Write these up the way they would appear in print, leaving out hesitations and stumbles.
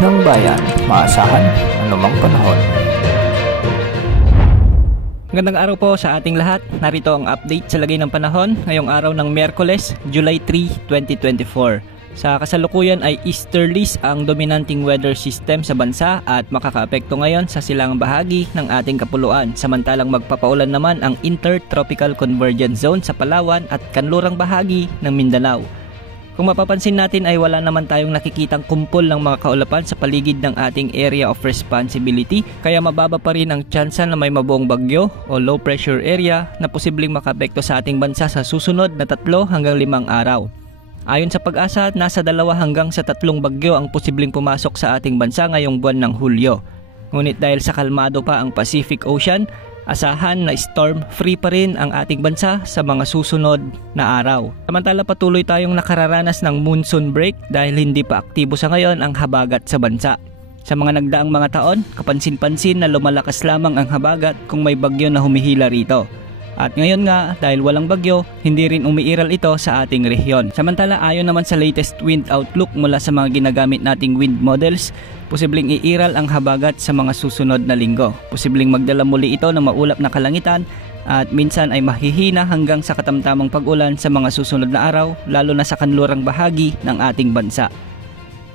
ng bayan, maasahan anumang panahon. Magandang araw po sa ating lahat. Narito ang update sa lagay ng panahon ngayong araw ng Miyerkules, July 3, 2024. Sa kasalukuyan ay easterlies ang dominanting weather system sa bansa at makakaapekto ngayon sa silangang bahagi ng ating kapuluan. Samantalang magpapaulan naman ang intertropical convergence zone sa Palawan at kanlurang bahagi ng Mindanao. Kung mapapansin natin ay wala naman tayong nakikitang kumpol ng mga kaulapan sa paligid ng ating area of responsibility, kaya mababa pa rin ang tsansa na may mabuong bagyo o low pressure area na posibleng makapekto sa ating bansa sa susunod na 3 hanggang 5 araw. Ayon sa Pag-asa, nasa 2 hanggang sa 3 bagyo ang posibleng pumasok sa ating bansa ngayong buwan ng Hulyo. Ngunit dahil sa kalmado pa ang Pacific Ocean, asahan na storm-free pa rin ang ating bansa sa mga susunod na araw. Samantala patuloy tayong nakararanas ng monsoon break dahil hindi pa aktibo sa ngayon ang habagat sa bansa. Sa mga nagdaang mga taon, kapansin-pansin na lumalakas lamang ang habagat kung may bagyo na humihila rito. At ngayon nga, dahil walang bagyo, hindi rin umiiral ito sa ating rehiyon. Samantala, ayon naman sa latest wind outlook mula sa mga ginagamit nating wind models, posibleng iiral ang habagat sa mga susunod na linggo. Posibleng magdala muli ito ng maulap na kalangitan at minsan ay mahihina hanggang sa katamtamang pag-ulan sa mga susunod na araw, lalo na sa kanlurang bahagi ng ating bansa.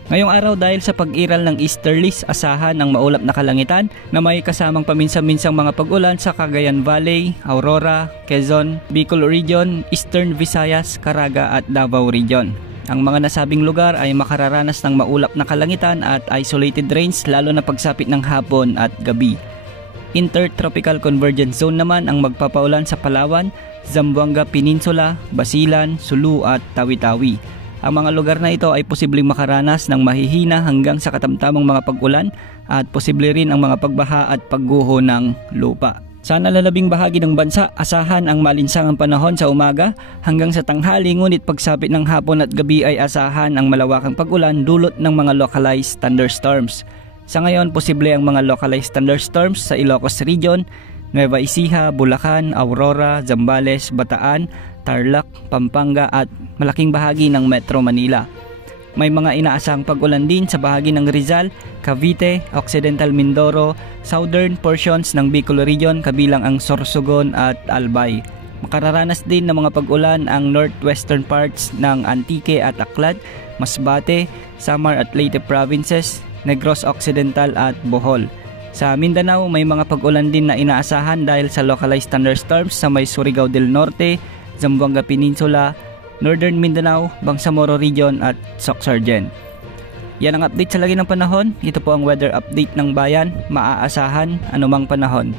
Ngayong araw dahil sa pag-iral ng easterlies, asahan ng maulap na kalangitan na may kasamang paminsan-minsang mga pag-ulan sa Cagayan Valley, Aurora, Quezon, Bicol Region, Eastern Visayas, Caraga at Davao Region. Ang mga nasabing lugar ay makararanas ng maulap na kalangitan at isolated rains lalo na pagsapit ng hapon at gabi. Intertropical Convergence Zone naman ang magpapaulan sa Palawan, Zamboanga Peninsula, Basilan, Sulu at Tawi-Tawi. Ang mga lugar na ito ay posibleng makaranas ng mahihina hanggang sa katamtamang mga pag-ulan at posible rin ang mga pagbaha at pagguho ng lupa. Sa nalalabing bahagi ng bansa, asahan ang malinsangang panahon sa umaga hanggang sa tanghali, ngunit pagsapit ng hapon at gabi ay asahan ang malawakang pag-ulan dulot ng mga localized thunderstorms. Sa ngayon, posible ang mga localized thunderstorms sa Ilocos Region, Nueva Ecija, Bulacan, Aurora, Zambales, Bataan, Tarlac, Pampanga at malaking bahagi ng Metro Manila. May mga inaasahang pag-ulan din sa bahagi ng Rizal, Cavite, Occidental Mindoro, southern portions ng Bicol Region kabilang ang Sorsogon at Albay. Makararanas din ng mga pag-ulan ang northwestern parts ng Antique at Aklan, Masbate, Samar at Leyte provinces, Negros Occidental at Bohol. Sa Mindanao, may mga pag-ulan din na inaasahan dahil sa localized thunderstorms sa may Surigao del Norte, Zamboanga Peninsula, Northern Mindanao, Bangsamoro Region at Sorsogon. Yan ang update sa lagi ng panahon. Ito po ang weather update ng bayan, maaasahan anumang panahon.